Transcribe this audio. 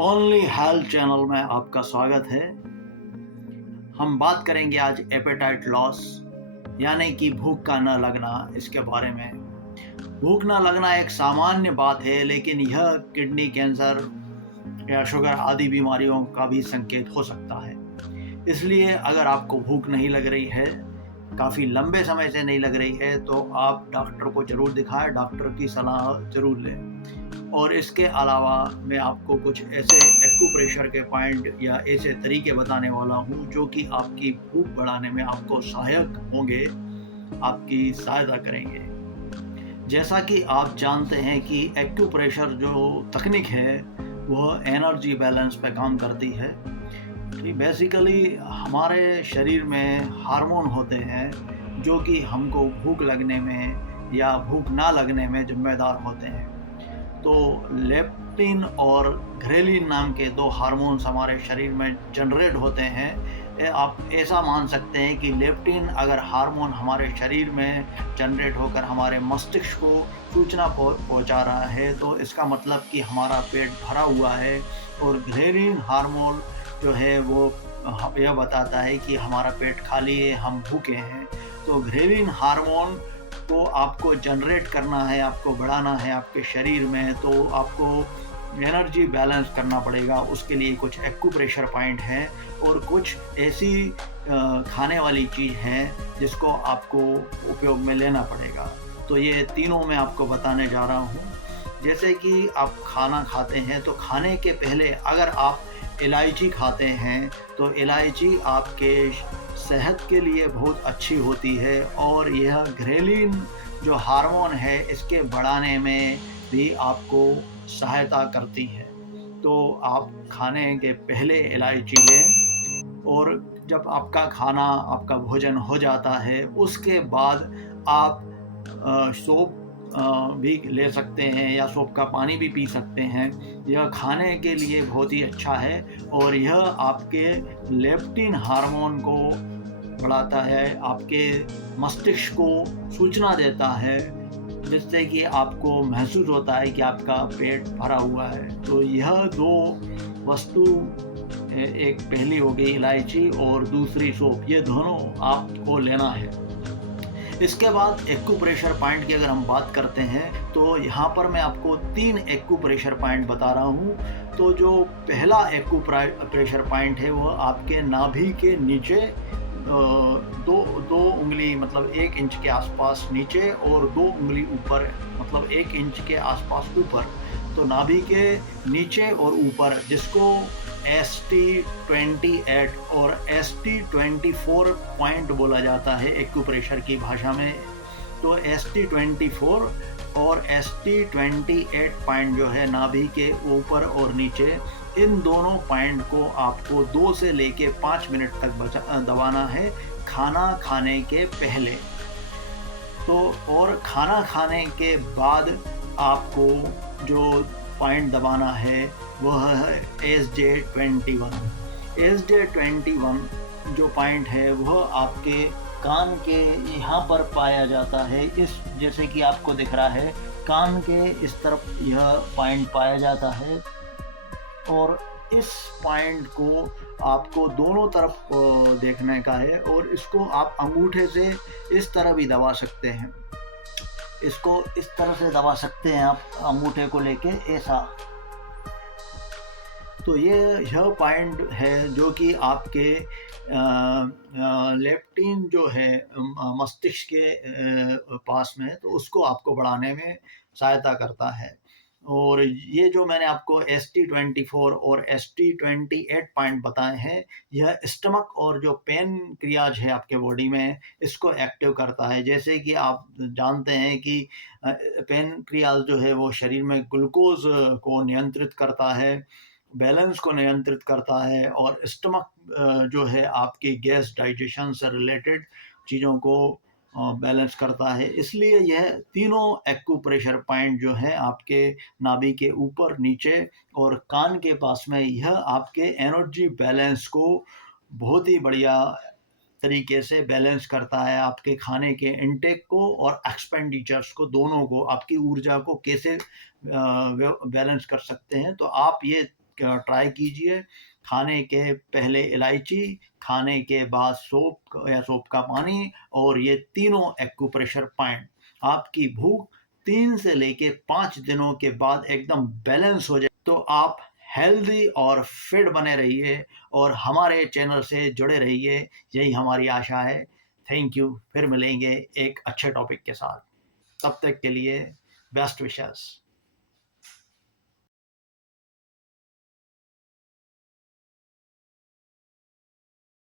Only health channel में आपका स्वागत है। हम बात करेंगे आज एपेटाइट लॉस यानी कि भूख का न लगना इसके बारे में। भूख न लगना एक सामान्य बात है, लेकिन यह किडनी कैंसर या शुगर आदि बीमारियों का भी संकेत हो सकता है। इसलिए अगर आपको भूख नहीं लग रही है, काफ़ी लंबे समय से नहीं लग रही है, तो आप डॉक्टर को ज़रूर दिखाएं, डॉक्टर की सलाह ज़रूर लें। और इसके अलावा मैं आपको कुछ ऐसे एक्यूप्रेशर के पॉइंट या ऐसे तरीके बताने वाला हूँ जो कि आपकी भूख बढ़ाने में आपको सहायक होंगे, आपकी सहायता करेंगे। जैसा कि आप जानते हैं कि एक्यूप्रेशर जो तकनीक है वह एनर्जी बैलेंस पे काम करती है। कि बेसिकली हमारे शरीर में हार्मोन होते हैं जो कि हमको भूख लगने में या भूख ना लगने में जिम्मेदार होते हैं। तो लेप्टिन और घ्रेलिन नाम के दो हार्मोन्स हमारे शरीर में जनरेट होते हैं। आप ऐसा मान सकते हैं कि लेप्टिन अगर हार्मोन हमारे शरीर में जनरेट होकर हमारे मस्तिष्क को सूचना पहुंचा रहा है, तो इसका मतलब कि हमारा पेट भरा हुआ है। और घ्रेलिन हार्मोन जो है वो यह बताता है कि हमारा पेट खाली है, हम भूखे हैं। तो घ्रेलिन हार्मोन को आपको जनरेट करना है, आपको बढ़ाना है आपके शरीर में, तो आपको एनर्जी बैलेंस करना पड़ेगा। उसके लिए कुछ एक्यूप्रेशर पॉइंट हैं और कुछ ऐसी खाने वाली चीज़ है जिसको आपको उपयोग में लेना पड़ेगा। तो ये तीनों मैं आपको बताने जा रहा हूँ। जैसे कि आप खाना खाते हैं, तो खाने के पहले अगर आप इलायची खाते हैं, तो इलायची आपके सेहत के लिए बहुत अच्छी होती है और यह घ्रेलिन जो हार्मोन है इसके बढ़ाने में भी आपको सहायता करती है। तो आप खाने के पहले इलायची लें और जब आपका खाना, आपका भोजन हो जाता है, उसके बाद आप सौंफ भी ले सकते हैं या सौंफ का पानी भी पी सकते हैं। यह खाने के लिए बहुत ही अच्छा है और यह आपके लेप्टिन हार्मोन को बढ़ाता है, आपके मस्तिष्क को सूचना देता है, जिससे कि आपको महसूस होता है कि आपका पेट भरा हुआ है। तो यह दो वस्तु, एक पहली हो गई इलायची और दूसरी सौंफ, ये दोनों आपको लेना है। इसके बाद एक्यूप्रेशर पॉइंट की अगर हम बात करते हैं, तो यहाँ पर मैं आपको 3 एक्यूप्रेशर पॉइंट बता रहा हूँ। तो जो पहला एक्यूप्रेशर पॉइंट है वो आपके नाभि के नीचे, दो दो उंगली मतलब 1 इंच के आसपास नीचे और 2 उंगली ऊपर, मतलब 1 इंच के आसपास ऊपर। तो नाभि के नीचे और ऊपर, जिसको ST28 और ST24 पॉइंट बोला जाता है एक्यूप्रेशर की भाषा में। तो ST24 और ST28 पॉइंट जो है नाभि के ऊपर और नीचे, इन दोनों पॉइंट को आपको 2 से लेके 5 मिनट तक दबाना है खाना खाने के पहले। तो और खाना खाने के बाद आपको जो पॉइंट दबाना है वह है SJ21। SJ21 जो पॉइंट है वह आपके कान के यहाँ पर पाया जाता है। इस जैसे कि आपको दिख रहा है, कान के इस तरफ यह पॉइंट पाया जाता है और इस पॉइंट को आपको दोनों तरफ देखने का है और इसको आप अंगूठे से इस तरह भी दबा सकते हैं। इसको इस तरह से दबा सकते हैं आप अंगूठे को लेके ऐसा। तो ये यह पॉइंट है जो कि आपके लेप्टिन जो है मस्तिष्क के पास में, तो उसको आपको बढ़ाने में सहायता करता है। और ये जो मैंने आपको ST24 और ST28 पॉइंट बताए हैं, यह स्टमक और जो पेनक्रियाज है आपके बॉडी में, इसको एक्टिव करता है। जैसे कि आप जानते हैं कि पेनक्रियाज जो है वो शरीर में ग्लूकोज को नियंत्रित करता है, बैलेंस को नियंत्रित करता है और स्टमक जो है आपकी गैस डाइजेशन से रिलेटेड चीज़ों को बैलेंस करता है। इसलिए यह तीनों एक्यूप्रेशर पॉइंट जो है आपके नाभि के ऊपर, नीचे और कान के पास में, यह आपके एनर्जी बैलेंस को बहुत ही बढ़िया तरीके से बैलेंस करता है। आपके खाने के इनटेक को और एक्सपेंडिचर्स को, दोनों को, आपकी ऊर्जा को कैसे बैलेंस कर सकते हैं। तो आप ये ट्राई कीजिए। खाने के पहले इलायची, खाने के बाद सोप या सोप का पानी, और ये तीनों एक्यूप्रेशर पॉइंट आपकी भूख 3 से लेके 5 दिनों के बाद एकदम बैलेंस हो जाए। तो आप हेल्दी और फिट बने रहिए और हमारे चैनल से जुड़े रहिए, यही हमारी आशा है। Thank you. फिर मिलेंगे एक अच्छे टॉपिक के साथ। तब तक के लिए बेस्ट विशेस।